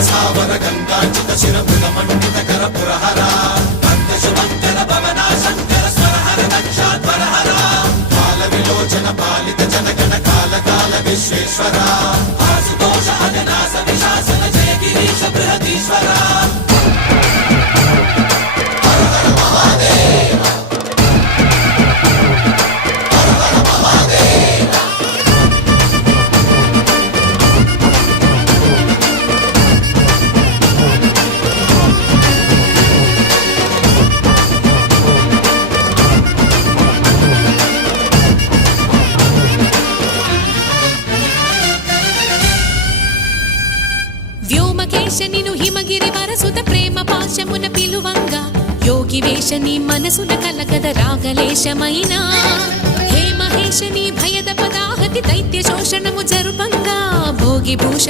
స్థావర గంగాచిత శిరముల మండిత కర పురహర భక్తశుభంకర భవనా శంకర స్వరహర దక్షాధ్వరహర కాల విలోచన పాలిత జనగణ కాల కాల విశ్వేశ్వర ఆశుతోష అజనాస విశాసన జయ గిరీశ బృహదీశ్వర వ్యోమకేశనిను హిమగిరి వరసుత ప్రేమ పాశమున పిలువంగా యోగి వేషని మనసున కలకద రాగలేశమైనా హే మహేశని భయద పదాహతి దైత్య శోషణము జరుపంగా భోగి భూష